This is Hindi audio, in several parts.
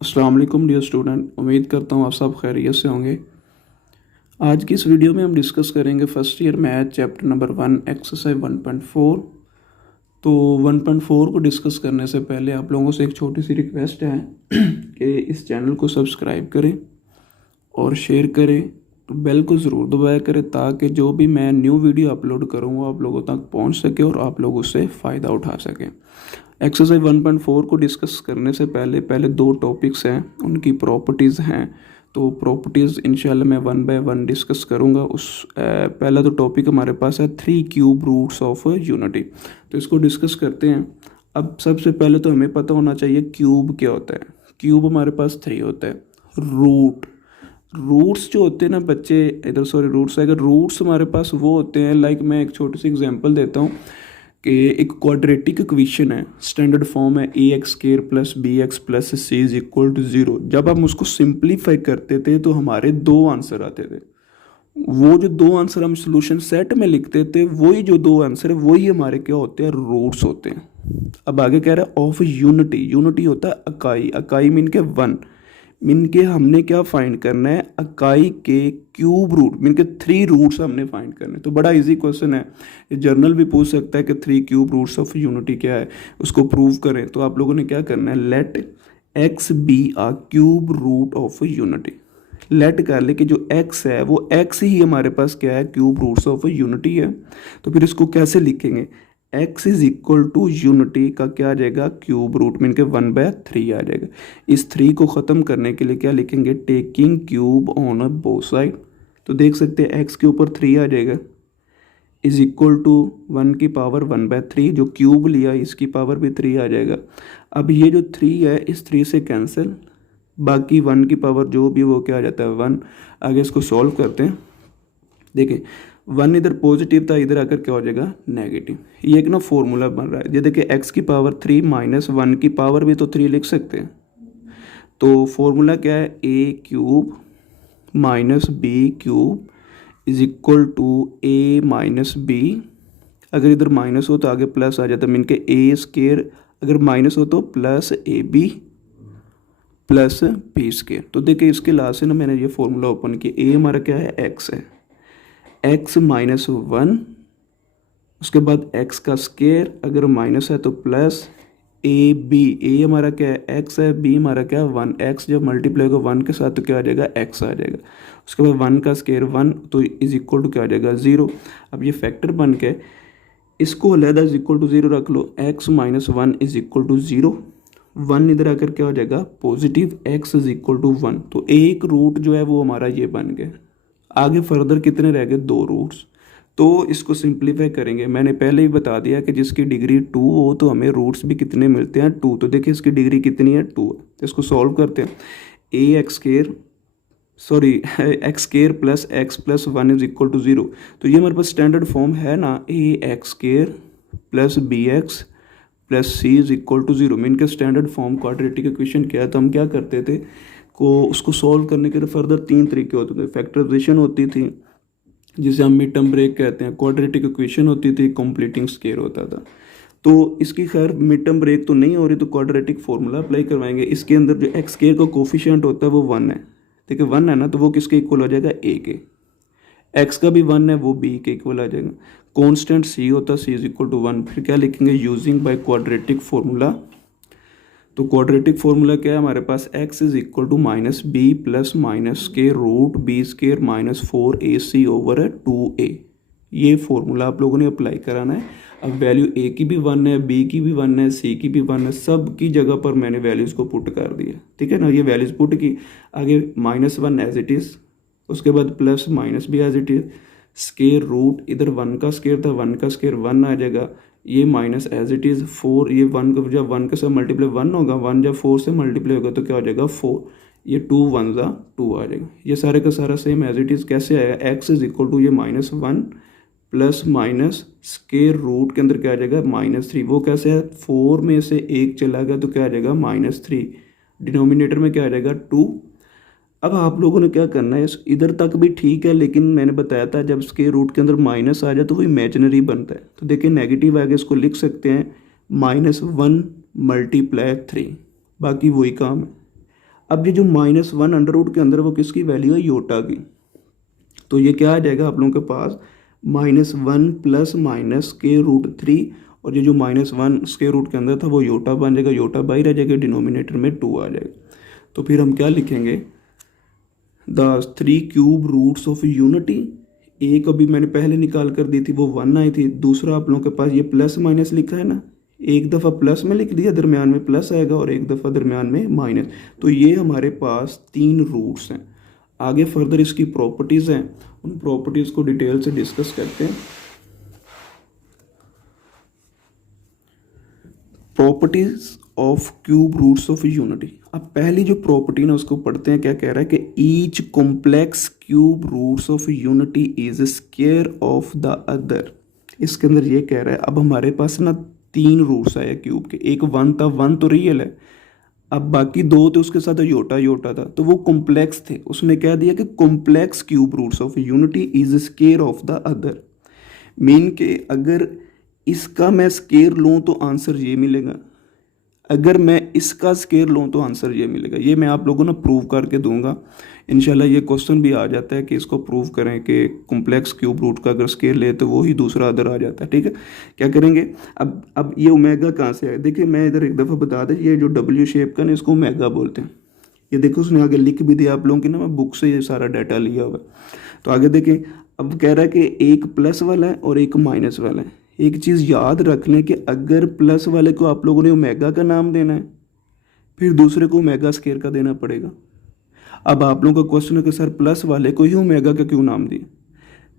अस्सलाम वालेकुम डियर स्टूडेंट, उम्मीद करता हूँ आप सब खैरियत से होंगे। आज की इस वीडियो में हम डिस्कस करेंगे first year math chapter number 1 exercise 1.4। तो 1.4 को डिस्कस करने से पहले आप लोगों से एक छोटी सी रिक्वेस्ट है कि इस चैनल को सब्सक्राइब करें और शेयर करें, तो बेल को ज़रूर दबाया करें ताकि जो भी मैं न्यू वीडियो अपलोड करूँ वो आप लोगों तक पहुँच सके और आप लोग उससे फ़ायदा उठा सकें। एक्सरसाइज 1.4 को डिस्कस करने से पहले दो टॉपिक्स हैं, उनकी प्रॉपर्टीज़ हैं। तो प्रॉपर्टीज़ इंशाल्लाह मैं 1 बाय 1 डिस्कस करूँगा। पहला तो टॉपिक हमारे पास है 3 क्यूब रूट्स ऑफ यूनिटी। तो इसको डिस्कस करते हैं। अब सबसे पहले तो हमें पता होना चाहिए क्यूब क्या होता है। क्यूब हमारे पास 3 होता है। रूट्स जो होते हैं ना बच्चे, इधर सॉरी रूट्स आएगा। रूट्स हमारे पास वो होते हैं, लाइक मैं एक छोटी सी एग्जांपल देता हूँ कि एक क्वाड्रेटिक इक्वेशन है, स्टैंडर्ड फॉर्म है ax² plus bx plus c is equal to 0। जब हम उसको सिंप्लीफाई करते थे तो हमारे 2 आंसर आते थे। वो जो 2 आंसर हम सोल्यूशन सेट में लिखते थे, वही जो 2 आंसर है वही हमारे क्या होते हैं, रूट्स होते हैं। अब आगे कह रहा है ऑफ यूनिटी। यूनिटी होता है इकाई। इकाई मीन के 1। मीन के हमने क्या फाइंड करना है, इकाई के क्यूब रूट मीन के 3 रूट्स हमने फाइंड करने हैं। तो बड़ा इजी क्वेश्चन है, ये जर्नल भी पूछ सकता है कि 3 क्यूब रूट्स ऑफ यूनिटी क्या है, उसको प्रूव करें। तो आप लोगों ने क्या करना है, let x be a cube root of unity. Let कर ले कि जो x है वो x ही हमारे पास क्या है, क्यूब रूट्स ऑफ यूनिटी है। तो फिर इसको कैसे लिखेंगे, x is equal to unity का क्या आ जाएगा, क्यूब रूट मीन के 1/3 आ जाएगा। इस 3 को ख़त्म करने के लिए क्या लिखेंगे, taking cube on both side. तो देख सकते हैं x के ऊपर 3 आ जाएगा, इज इक्वल टू 1 की पावर 1/3, जो क्यूब लिया इसकी पावर भी 3 आ जाएगा। अब ये जो 3 है इस 3 से कैंसिल, बाकी 1 की पावर जो भी वो क्या आ जाता है 1। आगे इसको सॉल्व करते हैं। देखिए 1 इधर पॉजिटिव था, इधर आकर क्या हो जाएगा, नेगेटिव। ये एक ना फॉर्मूला बन रहा है। ये देखिए x की पावर 3 माइनस 1 की पावर भी तो 3 लिख सकते हैं। तो फॉर्मूला क्या है, a cube minus b cube is equal to a minus b। अगर इधर माइनस हो तो आगे प्लस आ जाता है, मीन के a²। अगर माइनस हो तो प्लस ab प्लस b²। तो देखिए इसके लास्ट से ना मैंने ये फॉर्मूला ओपन किया। a हमारा क्या है, x है, x माइनस 1, उसके बाद x का स्क्वायर, अगर माइनस है तो प्लस a हमारा क्या है, x है, b हमारा क्या है 1। x जब मल्टीप्लाई होगा 1 के साथ तो क्या आ जाएगा, x आ जाएगा। उसके बाद 1 का स्क्वायर 1, तो इज इक्वल टू क्या आ जाएगा, 0। अब ये फैक्टर बन के इसको अलहदा इज इक्वल टू 0 रख लो। x minus 1 is equal to 0। 1 इधर आकर क्या हो जाएगा, positive, x is equal to 1। तो एक रूट जो है वो हमारा ये बन गया। आगे फर्दर कितने रह गए, 2 रूट्स। तो इसको सिंप्लीफाई करेंगे। मैंने पहले ही बता दिया कि जिसकी डिग्री 2 हो तो हमें रूट्स भी कितने मिलते हैं, 2। तो देखिए इसकी डिग्री कितनी है, 2 है। तो इसको सॉल्व करते हैं। x² plus x plus 1 is equal to 0। तो ये हमारे पास स्टैंडर्ड फॉर्म है ना, ax² plus bx plus c is equal to 0। Mean के स्टैंडर्ड फॉर्म क्वाड्रेटिक इक्वेशन क्या है, तो हम क्या करते थे उसको सॉल्व करने के लिए फर्दर 3 तरीके होते थे। फैक्टराइजेशन होती थी जिसे हम मिड टर्म ब्रेक कहते हैं, क्वाड्रेटिक इक्वेशन होती थी, कंप्लीटिंग स्क्वायर होता था। तो इसकी खैर मिड टर्म ब्रेक तो नहीं हो रही, तो क्वाड्रेटिक फॉर्मूला अप्लाई करवाएंगे। इसके अंदर जो x² का कोफिशिएंट होता है वो 1 है। देखिए 1 है ना, तो वो किसके इक्वल हो जाएगा, a के। x का भी 1 है, वो b के इक्वल आ जाएगा। कांस्टेंट c होता है, c इज इक्वल टू 1। फिर क्या लिखेंगे, यूजिंग बाय क्वाड्रेटिक फॉर्मूला। तो क्वाड्रेटिक फॉर्मूला क्या है हमारे पास, x is equal to minus b plus minus के root b² minus 4ac over 2a। ये फॉर्मूला आप लोगों ने अप्लाई कराना है। अब वैल्यू a की भी 1 है, b की भी 1 है, c की भी 1 है, सब की जगह पर मैंने वैल्यूज़ को पुट कर दिया। ठीक है ना, ये वैल्यूज़ पुट की। आगे -1 एज इट इज़, उसके बाद प्लस माइनस भी as it is, square root, इधर 1 का स्क्वायर था, 1 का स्क्वायर 1 आ जाएगा। ये माइनस एज इट इज़ 4, ये 1 का जब 1 के साथ मल्टीप्लाई 1 होगा, 1 जब 4 से मल्टीप्लाई होगा तो क्या हो जाएगा 4। ये 2 1 2 आ जाएगा। ये सारे का सारा सेम एज इट इज़ कैसे आएगा, x इज इक्वल टू ये -1 प्लस माइनस स्क्वायर रूट के अंदर क्या आ जाएगा -3। वो कैसे है, 4 में से 1 चला गया तो क्या आ जाएगा -3। डिनोमिनेटर में क्या आ जाएगा 2। अब आप लोगों ने क्या करना है, इधर तक भी ठीक है, लेकिन मैंने बताया था जब स्क्वायर रूट के अंदर माइनस आ जाए तो वो इमेजिनरी बनता है। तो देखिए नेगेटिव आगे इसको लिख सकते हैं -1 मल्टीप्लाई 3, बाकी वही काम है। अब ये जो -1 अंडर रूट के अंदर वो किसकी वैल्यू है, योटा की। तो ये क्या आ जाएगा आप लोगों के पास, -1 प्लस माइनस के रूट 3, और ये जो -1 स्क्वायर रूट के अंदर था वो योटा बन जाएगा, योटा बाहर आ जाएगा, डिनोमिनेटर में 2 आ जाएगा। तो फिर हम क्या लिखेंगे, the 3 cube roots of unity. एक अभी मैंने पहले निकाल कर दी थी, वो 1 आई थी। दूसरा आप लोगों के पास ये प्लस माइनस लिखा है ना, एक दफ़ा प्लस में लिख दिया, दरमियान में प्लस आएगा, और एक दफ़ा दरमियान में माइनस। तो ये हमारे पास 3 रूट्स हैं। आगे फर्दर इसकी प्रॉपर्टीज़ हैं, उन प्रॉपर्टीज़ को डिटेल से डिस्कस करते हैं। Properties of cube roots of unity. अब पहली जो प्रॉपर्टी ना उसको पढ़ते हैं, क्या कह रहा है कि each complex cube roots of unity is square of the other. इसके अंदर ये कह रहा है, अब हमारे पास ना 3 रूट्स आए क्यूब के, एक 1 था, 1 तो रियल है, अब बाकी 2 थे उसके साथ योटा योटा था, तो वो कॉम्प्लेक्स थे। उसने कह दिया कि complex cube roots of unity is square of the other. Mean के अगर इसका मैं स्क्वायर लूँ तो आंसर ये मिलेगा, अगर मैं इसका स्क्वायर लूँ तो आंसर ये मिलेगा। ये मैं आप लोगों को प्रूव करके दूंगा इंशाल्लाह। ये क्वेश्चन भी आ जाता है कि इसको प्रूव करें कि कॉम्प्लेक्स क्यूब रूट का अगर स्क्वायर ले तो वो ही दूसरा अदर आ जाता है। ठीक है, क्या करेंगे, अब ये ओमेगा कहाँ से आया, देखिए मैं इधर एक दफ़ा बता दें, ये जो डब्ल्यू शेप का ना इसको ओमेगा बोलते हैं। ये देखो उसने आगे लिख भी दिया आप लोगों की ना, मैं बुक से ये सारा डाटा लिया हुआ है। तो आगे देखें, अब कह रहा है कि एक प्लस वाला है और एक माइनस वाला है। एक चीज़ याद रख लें कि अगर प्लस वाले को आप लोगों ने ओमेगा का नाम देना है, फिर दूसरे को ओमेगा स्क्वायर का देना पड़ेगा। अब आप लोगों का क्वेश्चन है कि सर प्लस वाले को ही ओमेगा का क्यों नाम दिया।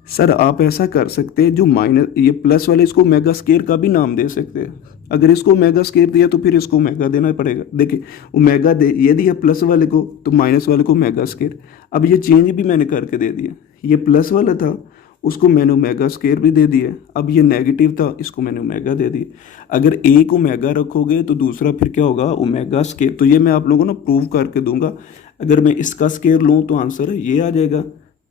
सर आप ऐसा कर सकते हैं, जो माइनस ये प्लस वाले इसको ओमेगा स्क्वायर का भी नाम दे सकते हैं। अगर इसको ओमेगा स्क्वायर दिया तो फिर इसको ओमेगा देना पड़ेगा। देखिए ओमेगा दे ये दिया प्लस वाले को, तो माइनस वाले को ओमेगा स्क्वायर। अब ये चेंज भी मैंने करके दे दिया, ये प्लस वाला था उसको मैंने ओमेगा स्क्वायर भी दे दिया, अब ये नेगेटिव था इसको मैंने ओमेगा दे दिया। अगर एक ओमेगा रखोगे तो दूसरा फिर क्या होगा, ओमेगा स्क्वायर। तो ये मैं आप लोगों को ना प्रूव करके दूंगा। अगर मैं इसका स्क्वायर लूँ तो आंसर ये आ जाएगा,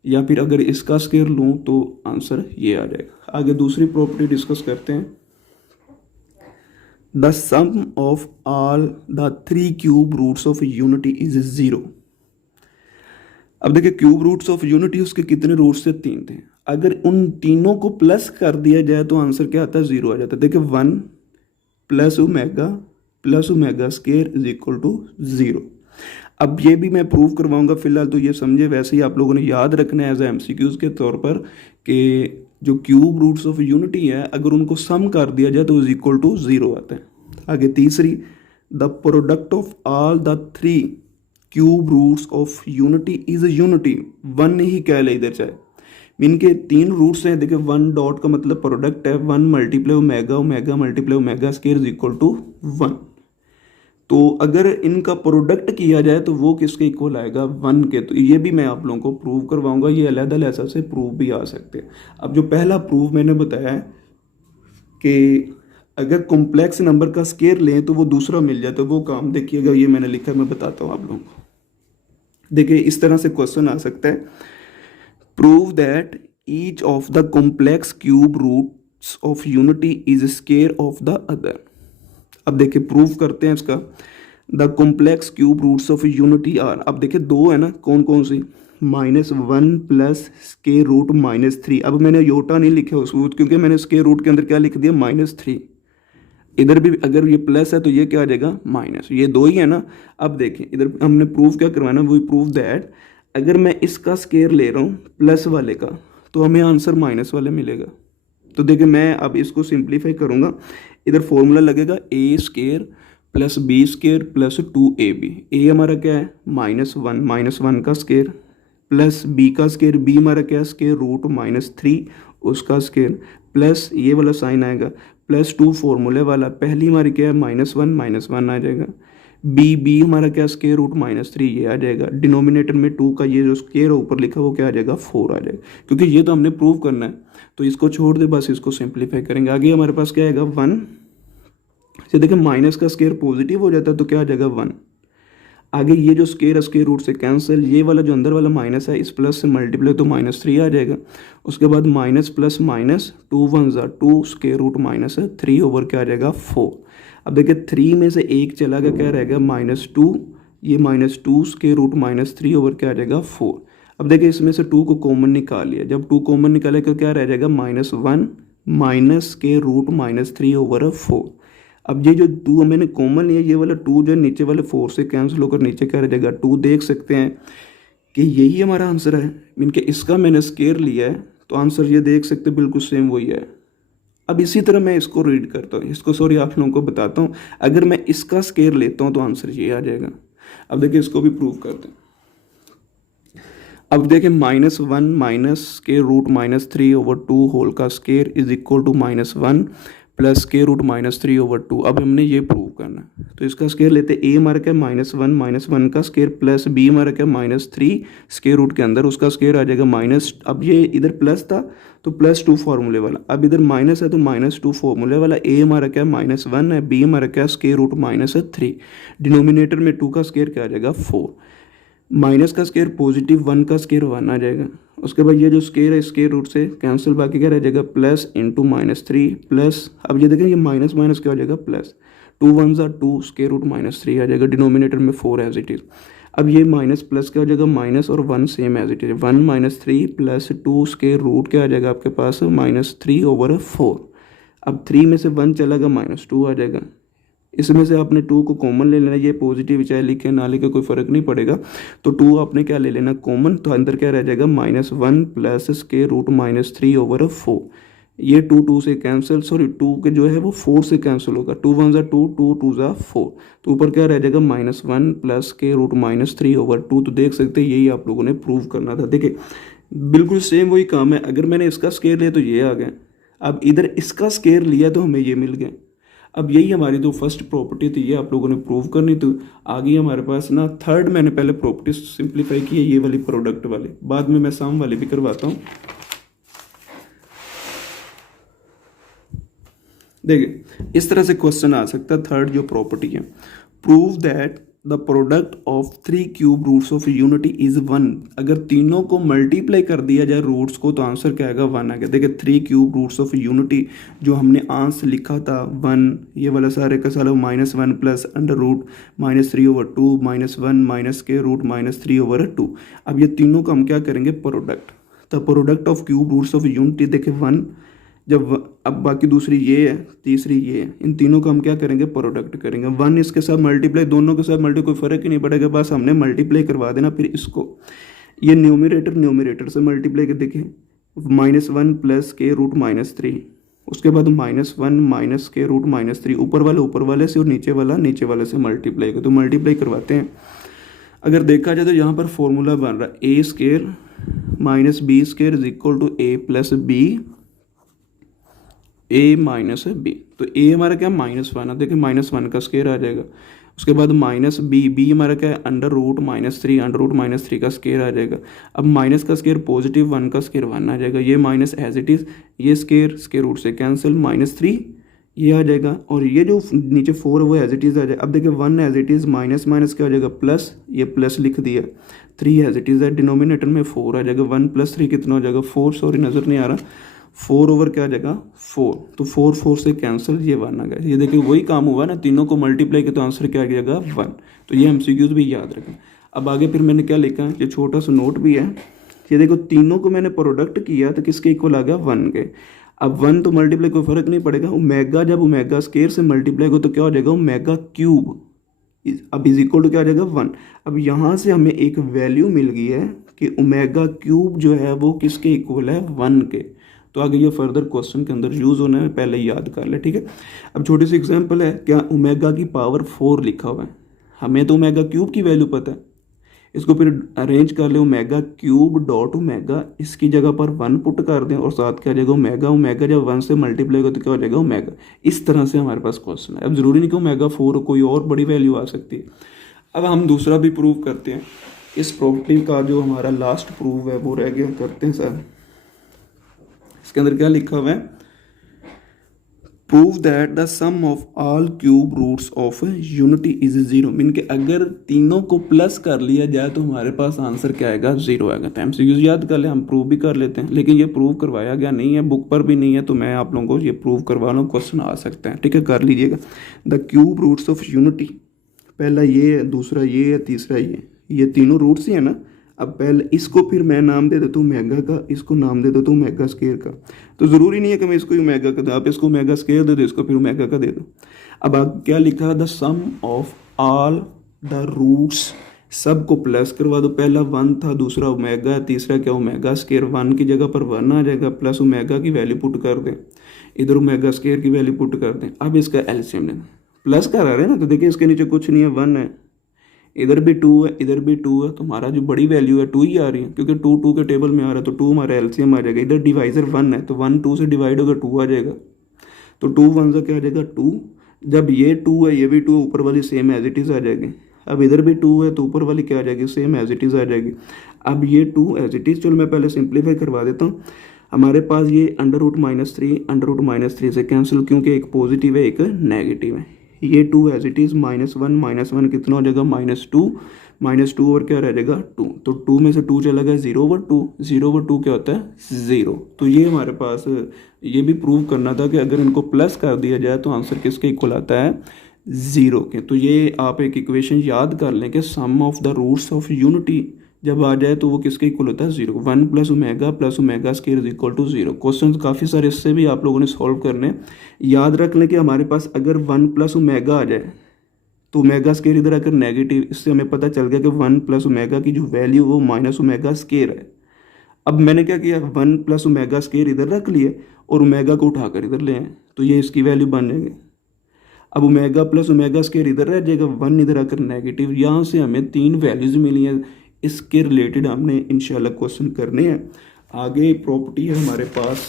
या फिर अगर इसका स्क्वायर लूँ तो आंसर ये आ जाएगा। आगे दूसरी प्रॉपर्टी डिस्कस करते हैं। The sum of all the 3 cube roots of unity is 0। अब देखिए क्यूब रूट्स ऑफ यूनिटी उसके कितने रूट्स थे, 3 थे। अगर उन तीनों को प्लस कर दिया जाए तो आंसर क्या आता है, 0 आ जाता है। देखिए 1 plus omega square is equal to 0। अब ये भी मैं प्रूव करवाऊंगा, फिलहाल तो ये समझे। वैसे ही आप लोगों ने याद रखना है एज एमसीक्यूज के तौर पर कि जो क्यूब रूट्स ऑफ यूनिटी है अगर उनको सम कर दिया जाए तो इज इक्वल टू 0 आता है। आगे तीसरी, the product of all the 3 cube roots of unity is unity. 1 ही कह ले इधर चाहे, मीन के 3 रूट्स हैं। देखिए 1 डॉट का मतलब प्रोडक्ट है, 1 multiply omega multiply omega square is equal to 1। तो अगर इनका प्रोडक्ट किया जाए तो वो किसके इक्वल आएगा, 1 के। तो ये भी मैं आप लोगों को प्रूव करवाऊंगा, ये अलग-अलग से प्रूव भी आ सकते हैं। अब जो पहला प्रूव मैंने बताया है कि अगर कॉम्प्लेक्स नंबर का स्क्वायर लें तो वो दूसरा मिल जाए, तो वो काम देखिएगा, ये मैंने लिखा है, मैं बताता हूँ आप लोगों को। देखिए इस तरह से क्वेश्चन आ सकता है, prove that each of the complex cube roots of unity is square of the other. अब देखिए प्रूव करते हैं इसका। The complex cube roots of unity are, अब देखिए 2 है ना, कौन कौन सी, -1 प्लस स्क्वायर रूट -3। अब मैंने योटा नहीं लिखा उसको, क्योंकि मैंने स्क्वायर रूट के अंदर क्या लिख दिया, -3। इधर भी अगर ये प्लस है तो ये क्या आ जाएगा, माइनस। ये 2 ही है ना। अब देखिए इधर हमने प्रूव क्या करवाना, वो प्रूव दैट अगर मैं इसका स्क्वायर ले रहा हूँ प्लस वाले का तो हमें आंसर माइनस वाले मिलेगा। तो देखिए मैं अब इसको सिंप्लीफाई करूँगा, इधर फॉर्मूला लगेगा a square plus b square plus 2ab। A हमारा क्या है, -1 का स्क्वायर, प्लस बी का स्क्वायर, बी हमारा क्या है, स्क्वायर रूट -3 उसका स्क्वायर, प्लस ये वाला साइन आएगा, +2 फॉर्मूले वाला, पहली हमारी क्या है, -1 आ जाएगा। बी हमारा क्या, स्क्वायर रूट -3 ये आ जाएगा। डिनोमिनेटर में 2 का ये जो स्क्वायर ऊपर लिखा वो क्या आ जाएगा, 4 आ जाएगा। क्योंकि ये तो हमने प्रूव करना है, तो इसको छोड़ दे, बस इसको सिंप्लीफाई करेंगे। आगे हमारे पास क्या आएगा, 1 से। देखिए माइनस का स्क्वायर पॉजिटिव हो जाता है तो क्या आ जाएगा, 1। आगे ये जो स्केयर रूट से कैंसिल, ये वाला जो अंदर वाला माइनस है इस प्लस से मल्टीप्लाई तो -3 आ जाएगा। उसके बाद माइनस प्लस माइनस, 2 1 ज़ा 2, स्केयर रूट -3 ओवर क्या आ जाएगा 4। अब देखिए 3 में से 1 चला गया, क्या रहेगा -2, ये -2 स्केयर रूट -3 ओवर क्या आ जाएगा 4। अब देखिए इसमें से 2 को कॉमन निकाल लिया, जब 2 कॉमन निकालेगा क्या रह जाएगा -1 माइनस के रूट -3 ओवर 4। अब ये जो 2 मैंने कॉमन लिया, ये वाला 2 जो नीचे वाले 4 से कैंसिल होकर नीचे क्या रह जाएगा 2। देख सकते हैं कि यही हमारा आंसर है, मीन के इसका मैंने स्केयर लिया है तो आंसर ये देख सकते बिल्कुल सेम वही है। अब इसी तरह मैं इसको रीड करता हूँ, इसको सॉरी आप लोगों को बताता हूँ, अगर मैं इसका स्केयर लेता हूँ तो आंसर ये आ जाएगा। अब देखिए इसको भी प्रूव करते हैं। अब देखिए -1 माइनस के रूट -3 ओवर 2 होल का square is equal to -1 plus के रूट -3 ओवर 2। अब हमने ये प्रूव करना है तो इसका स्केयर लेते हैं। ए हमारा क्या -1 का स्केयर प्लस बी हमारा क्या -3 स्केयर रूट के अंदर उसका स्केयर आ जाएगा माइनस। अब ये इधर प्लस था तो +2 फार्मूले वाला, अब इधर माइनस है तो -2 फार्मूले वाला। ए हमारा क्या -1 है, बी हमारा क्या स्केयर रूट -3, डिनोमिनेटर में 2 का स्केयर क्या आ जाएगा 4, माइनस का स्केयर पॉजिटिव 1 का स्केयर 1 आ जाएगा। उसके बाद ये जो स्केयर है स्केयर रूट से कैंसिल, बाकी क्या रह जाएगा प्लस इंटू -3 प्लस, अब ये देखें ये माइनस माइनस क्या हो जाएगा प्लस, 2 1 ज़ा 2 स्केयर रूट -3 आ जाएगा, डिनोमिनेटर में 4 एज इट इज़। अब ये माइनस प्लस क्या हो जाएगा माइनस और 1 same as it is, 1 -3 plus 2 square root क्या आ जाएगा आपके पास -3 ओवर 4। अब 3 में से 1 चला गया -2 आ जाएगा। इसमें से आपने 2 को कॉमन ले लेना, ये पॉजिटिव चाहे लिखे ना लिखे कोई फ़र्क नहीं पड़ेगा। तो 2 आपने क्या ले लेना कॉमन, तो अंदर क्या रह जाएगा -1 प्लस स्केयर रूट -3 ओवर 4। ये 2 2 से कैंसिल, सॉरी 2 के जो है वो 4 से कैंसिल होगा, 2 1 ज़ा 2, 2 2 ज़ा 4, तो ऊपर क्या रह जाएगा -1 प्लस के रूट -3 ओवर 2। तो देख सकते हैं यही आप लोगों ने प्रूव करना था। देखिए बिल्कुल सेम वही काम है, अगर मैंने इसका स्केयर लिया तो ये आ गया, अब इधर इसका स्केयर लिया तो हमें ये मिल गया। अब यही हमारी जो फर्स्ट प्रॉपर्टी थी ये आप लोगों ने प्रूव करनी, तो आगे हमारे पास ना थर्ड, मैंने पहले प्रॉपर्टी सिंप्लीफाई की है ये वाली प्रोडक्ट वाली, बाद में मैं सम वाली भी करवाता हूँ। देखिए इस तरह से क्वेश्चन आ सकता है। थर्ड जो प्रॉपर्टी है, prove that the product of 3 cube roots of unity is 1। अगर तीनों को मल्टीप्लाई कर दिया जाए रूट्स को तो आंसर क्या आएगा 1 आ गया। देखिए 3 क्यूब रूट्स ऑफ यूनिटी जो हमने आंसर लिखा था 1, ये वाला सारे का सारा -1 plus under root -3 over 2 -1 minus के रूट -3 ओवर 2। अब ये तीनों का हम क्या करेंगे product, the product of cube roots of unity देखिए 1, जब अब बाकी दूसरी ये है तीसरी ये है, इन तीनों को हम क्या करेंगे प्रोडक्ट करेंगे। 1 इसके साथ मल्टीप्लाई, दोनों के साथ मल्टीप्लाई कोई फ़र्क ही नहीं पड़ेगा, बस हमने मल्टीप्लाई करवा देना। फिर इसको ये न्यूमरेटर से मल्टीप्लाई कर देखिए -1 प्लस के रूट -3, उसके बाद -1 माइनस के रूट -3, ऊपर वाले से और नीचे वाले से मल्टीप्लाई कर, तो मल्टीप्लाई करवाते हैं। अगर देखा जाए तो यहाँ पर फॉर्मूला बन रहा है a square minus b square is equal to a plus b a minus b. तो ए हमारा क्या -1 है, देखिए -1 का स्केयर आ जाएगा। उसके बाद माइनस बी हमारा क्या है अंडर रूट -3 का स्केयर आ जाएगा। अब माइनस का स्केयर पॉजिटिव 1 का स्केयर 1 आ जाएगा, ये माइनस एज इट इज़, ये स्केयर रूट से कैंसिल -3 ये आ जाएगा, और ये जो नीचे 4 है वो एज इट इज़ आ जाएगा। अब देखिए 1 एज इट इज़ माइनस क्या हो जाएगा प्लस, ये प्लस लिख दिया, 3 एज इट इज़ है, डिनोमिनेटर में 4 आ जाएगा, 1 + 3 कितना हो जाएगा 4, सॉरी नज़र नहीं आ रहा, 4 ओवर क्या आ जाएगा 4, तो 4 से कैंसिल, ये 1 आ गया। ये देखिए वही काम हुआ ना, तीनों को मल्टीप्लाई किया तो आंसर क्या आ जाएगा 1। तो ये MCQs भी याद रखें। अब आगे फिर मैंने क्या लिखा है, ये छोटा सा नोट भी है, ये देखो तीनों को मैंने प्रोडक्ट किया तो किसके इक्वल आ गया 1 के। अब 1 तो मल्टीप्लाई कोई फर्क नहीं पड़ेगा, ओमेगा जब ओमेगा स्केयर से मल्टीप्लाई हो तो क्या हो जाएगा ओमेगा क्यूब, अब इज इक्वल टू क्या आ जाएगा 1। अब यहाँ से हमें एक वैल्यू मिल गई है कि ओमेगा क्यूब जो है वो किसके इक्वल है 1 के। तो आगे ये फर्दर क्वेश्चन के अंदर यूज़ होना है, पहले याद कर ले, ठीक है। अब छोटी सी एग्जांपल है, क्या ओमेगा की पावर 4 लिखा हुआ है, हमें तो ओमेगा क्यूब की वैल्यू पता है, इसको फिर अरेंज कर ले ओमेगा क्यूब डॉट ओमेगा, इसकी जगह पर 1 पुट कर दें और साथ क्या जाएगा ओमेगा जब 1 से मल्टीप्लाई हो तो क्या हो जाएगा ओमेगा। इस तरह से हमारे पास क्वेश्चन है। अब ज़रूरी नहीं कि ओमेगा 4 कोई और बड़ी वैल्यू आ सकती है। अब हम दूसरा भी प्रूव करते हैं, इस प्रॉपर्टी का जो हमारा लास्ट प्रूव है वो रह गया, करते हैं सर। इसके अंदर क्या लिखा हुआ है, prove that the sum of all cube roots of unity is zero, mean कि अगर तीनों को प्लस कर लिया जाए तो हमारे पास आंसर क्या आएगा, जीरो आएगा। तो एमसीक्यूज याद कर ले, हम प्रूव भी कर लेते हैं, लेकिन ये प्रूव करवाया गया नहीं है, बुक पर भी नहीं है, तो मैं आप लोगों को ये प्रूव करवा लूँ, क्वेश्चन आ सकते हैं, ठीक है, कर लीजिएगा। The cube roots of unity, पहला ये है, दूसरा ये है, तीसरा ये तीनों रूट्स ही है ना। अब पहले इसको फिर मैं नाम दे देता हूँ ओमेगा का, इसको नाम दे देता हूँ ओमेगा स्केयर का। तो ज़रूरी नहीं है कि मैं इसको ओमेगा का दूँ, आप इसको ओमेगा स्केयर दे दो, इसको फिर ओमेगा का दे दो। अब आप क्या लिखा, the sum of all the roots, सब को प्लस करवा दो। पहला 1 था, दूसरा ओमेगा, तीसरा क्या ओमेगा स्केयर, 1 की जगह पर 1 आ जाएगा, प्लस ओमेगा की वैल्यू पुट कर दें, इधर ओमेगा स्केयर की वैल्यू पुट कर दें। अब इसका एलसीएम लें, प्लस करा रहे हैं ना, तो देखिए इसके नीचे कुछ नहीं है, 1 है, इधर भी 2 है, इधर भी 2 है, तो हमारा जो बड़ी वैल्यू है 2 ही आ रही है, क्योंकि 2 के टेबल में आ रहा है, तो 2 हमारा एलसीएम आ जाएगा। इधर डिवाइजर 1 है, तो 1 2 से डिवाइड होगा 2 आ जाएगा, तो 2 1 से क्या आ जाएगा 2। जब ये 2 है, ये भी 2, ऊपर वाली सेम एज इट इज़ आ जाएगी। अब इधर भी 2 है, तो ऊपर वाली क्या आ जाएगी, सेम एज इट इज़ आ जाएगी। अब ये 2 एज इट इज़, चलो मैं पहले सिंप्लीफाई करवा देता हूँ। हमारे पास ये √-3 से कैंसिल, क्योंकि एक पॉजिटिव है एक नेगेटिव है। ये 2 एज इट इज़, -1 कितना हो जाएगा, -2 और क्या रह जाएगा 2, तो 2 में से 2 चला गया 0/2, 0/2 क्या होता है 0। तो ये हमारे पास ये भी प्रूव करना था कि अगर इनको प्लस कर दिया जाए तो आंसर किसके इक्वल आता है, 0 के। तो ये आप एक इक्वेशन याद कर लें कि sum of the roots of unity जब आ जाए तो वो किसके इक्वल होता है, 0। 1 + omega square is equal to 0। Question काफ़ी सारे इससे भी आप लोगों ने सॉल्व करने। याद रख लें कि हमारे पास अगर 1 + ओमेगा आ जाए तो ओमेगा स्केयर इधर आकर नेगेटिव, इससे हमें पता चल गया कि 1 + ओमेगा की जो वैल्यू वो -ओमेगा स्केयर है। अब मैंने क्या किया, 1 + ओमेगा स्केयर इधर रख लिए और ओमेगा को उठाकर इधर ले आए, तो ये इसकी वैल्यू बन जाएगी। अब ओमेगा + ओमेगा स्केयर इधर रह जाएगा, 1 इधर आकर नेगेटिव। यहाँ से हमें 3 वैल्यूज मिली हैं, इसके रिलेटेड हमने इंशाल्लाह क्वेश्चन करने हैं। आगे प्रॉपर्टी है हमारे पास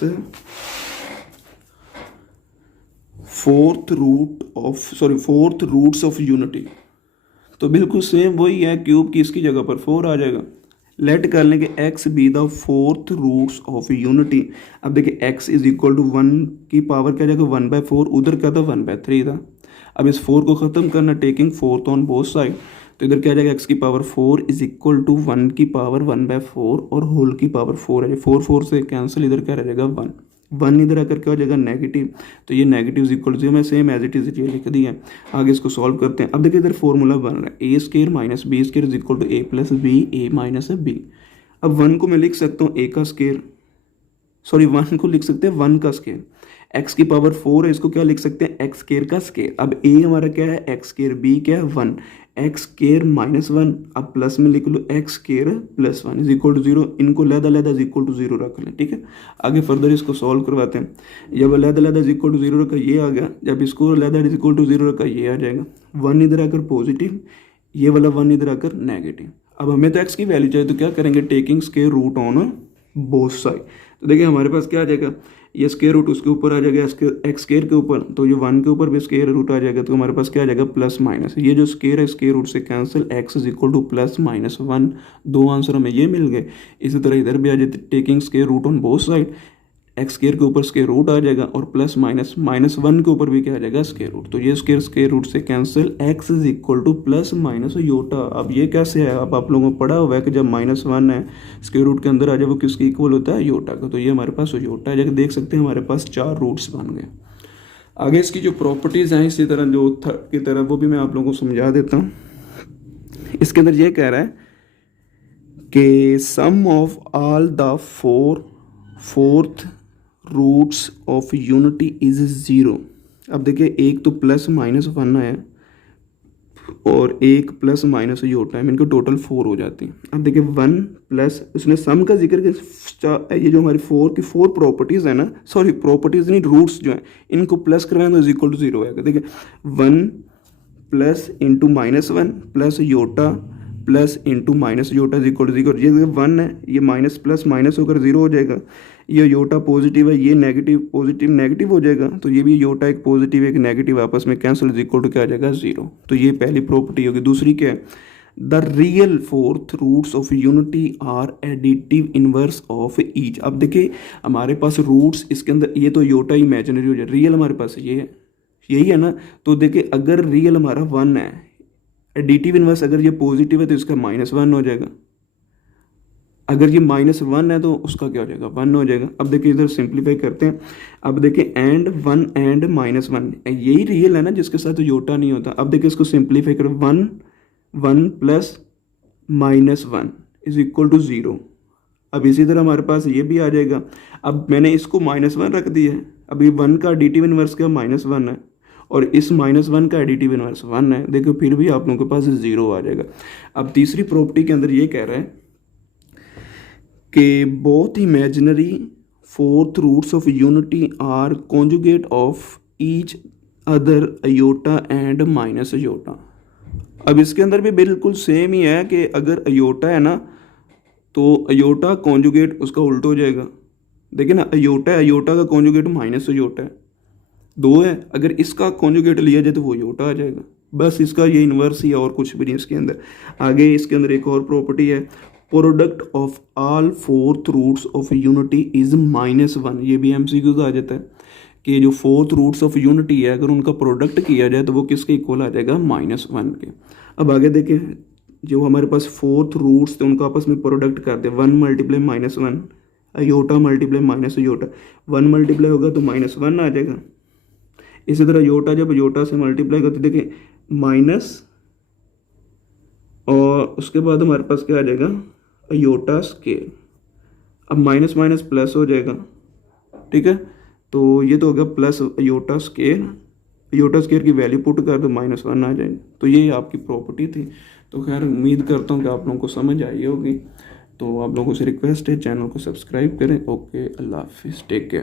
फोर्थ रूट्स ऑफ यूनिटी। तो बिल्कुल सेम वही है, क्यूब की इसकी जगह पर 4 आ जाएगा। लेट कर लेंगे x be the fourth roots of unity. अब देखिए x इज इक्वल टू 1 की पावर क्या जाएगा 1/4, उधर क्या था 1/3 था। अब इस 4 को ख़त्म करना, taking 4th on both side, तो इधर क्या जाएगा x की पावर 4 इज इक्वल टू 1 की पावर 1/4 और होल की पावर 4 है। 4 से कैंसिल, इधर क्या रह जाएगा 1 इधर आकर क्या हो जाएगा नेगेटिव, तो ये नेगेटिव इज इक्वल टू, मैं सेम एज इट इज ये लिख दिया है। आगे इसको सॉल्व करते हैं। अब देखिए इधर फॉर्मूला बन रहा है a² - b² is equal to a + b a - b। अब 1 को मैं लिख सकता हूँ a का स्केयर, 1 को लिख सकते हैं 1 का स्केयर। x की पावर 4 है, इसको क्या लिख सकते हैं x स्केयर का स्केयर। अब a हमारा क्या है x स्केयर, b क्या है 1, x स्केयर -1, अब प्लस में लिख लो x square +1 is equal to 0। इनको अलग-अलग इज इक्वल टू 0 रख लें, ठीक है। आगे फर्दर इसको सॉल्व करवाते हैं। जब अलग-अलग इज इक्वल टू 0 रखा ये आ गया, जब इसको अलग इज इक्वल टू 0 रखा ये आ जाएगा। 1 इधर आकर पॉजिटिव, ये वाला 1 इधर आकर नेगेटिव। अब हमें तो x की वैल्यू चाहिए, तो क्या करेंगे, taking square root on both side. तो देखिए हमारे पास क्या आ जाएगा, ये स्केयर रूट उसके ऊपर आ जाएगा, एक्स स्केयर के ऊपर, तो ये 1 के ऊपर भी स्केयर रूट आ जाएगा, तो हमारे पास क्या आ जाएगा +-, ये जो स्केयर है स्केयर रूट से cancel, x is equal to +-1। 2 answer हमें ये मिल गए। इसी तरह इधर भी आ जाते, taking square root on both side, x square के ऊपर स्केयर रूट आ जाएगा और +-, -1 के ऊपर भी क्या आ जाएगा स्केयर रूट, तो ये स्केयर रूट से cancel, x is equal to +- iota. अब ये कैसे है, अब आप लोगों को पढ़ा हुआ है कि जब -1 है स्केयर रूट के अंदर आ जाए वो किसके इक्वल होता है, योटा का। तो ये हमारे पास योटा है, जगह देख सकते हैं हमारे पास 4 रूट्स बन गए। आगे इसकी जो प्रॉपर्टीज़ हैं इसी तरह जो थर्ड की तरह वो भी मैं आप लोगों को समझा देता हूँ। इसके अंदर ये कह रहा है कि sum of all the fourth roots of unity is 0। अब देखिए एक तो +-1 है और एक +- योटा है, इनके टोटल 4 हो जाती हैं। अब देखिए 1 प्लस, उसने सम का जिक्र किया, ये जो हमारी 4 की 4 प्रॉपर्टीज़ है ना, प्रॉपर्टीज़ नहीं रूट्स जो हैं, इनको प्लस करवाएं तो इक्वल टू 0 आएगा। देखिए 1 plus into -1 plus iota plus into minus iota is equal to 0। ये 1 है, ये माइनस प्लस माइनस होकर 0 हो जाएगा। ये योटा पॉजिटिव है, ये नेगेटिव, पॉजिटिव नेगेटिव हो जाएगा, तो ये भी योटा एक पॉजिटिव एक नेगेटिव आपस में कैंसिल इज इक्वल टू क्या आ जाएगा 0। तो ये पहली प्रॉपर्टी होगी। दूसरी क्या है, the real fourth roots of unity are additive inverse of each. अब देखिए हमारे पास रूट्स इसके अंदर, ये तो योटा इमेजिनरी हो जाए, रियल हमारे पास ये है, यही है ना। तो देखिए अगर रियल हमारा 1 है, एडिटिव इनवर्स अगर ये पॉजिटिव है तो इसका -1 हो जाएगा, अगर ये -1 है तो उसका क्या हो जाएगा, 1 हो जाएगा। अब देखिए इधर सिंप्लीफाई करते हैं। अब देखिए एंड 1 एंड -1 यही रियल है ना जिसके साथ योटा नहीं होता। अब देखिए इसको सिंप्लीफाई करो, 1 1 प्लस -1 इज इक्वल टू 0। अब इसी तरह हमारे पास ये भी आ जाएगा। अब मैंने इसको -1 रख दिया है, अब ये 1 का एडिटिव इनवर्स क्या -1 है, और इस -1 का एडिटिव इनवर्स 1 है। देखो फिर भी आप लोगों के पास 0 आ जाएगा। अब तीसरी प्रॉपर्टी के अंदर ये कह रहा है कि both imaginary fourth roots of unity are conjugate of each other iota and minus iota. अब इसके अंदर भी बिल्कुल सेम ही है कि अगर अयोटा है ना तो अयोटा कॉन्जुगेट उसका उल्टा हो जाएगा। देखिए ना, अयोटा है, अयोटा का कॉन्जुगेट माइनस अयोटा है, 2 है, अगर इसका कॉन्जुगेट लिया जाए तो वो अयोटा आ जाएगा। बस इसका ये इन्वर्स ही है और कुछ भी नहीं इसके अंदर। आगे इसके अंदर एक और प्रॉपर्टी है, product of all fourth roots of unity is -1। ये भी एमसीक्यू आ जाता है कि जो फोर्थ रूट्स ऑफ यूनिटी है अगर उनका प्रोडक्ट किया जाए तो वो किसके इक्वल आ जाएगा, -1 के। अब आगे देखें, जो हमारे पास फोर्थ रूट्स थे उनको आपस में प्रोडक्ट कर दे, 1 multiply -1 iota multiply minus iota, 1 multiply होगा तो -1 आ जाएगा। इसी तरह योटा जब योटा से मल्टीप्लाई करते देखिए माइनस, और उसके बाद हमारे पास क्या आ जाएगा, अयोटा स्केयर। अब माइनस माइनस प्लस हो जाएगा, ठीक है, तो ये तो हो गया plus iota square. Iota square की वैल्यू पुट कर दो, -1 आ जाएगी। तो ये आपकी प्रॉपर्टी थी। तो खैर उम्मीद करता हूँ कि आप लोगों को समझ आई होगी। तो आप लोगों से रिक्वेस्ट है चैनल को सब्सक्राइब करें। ओके, अल्लाह हाफिज़, टेक केयर।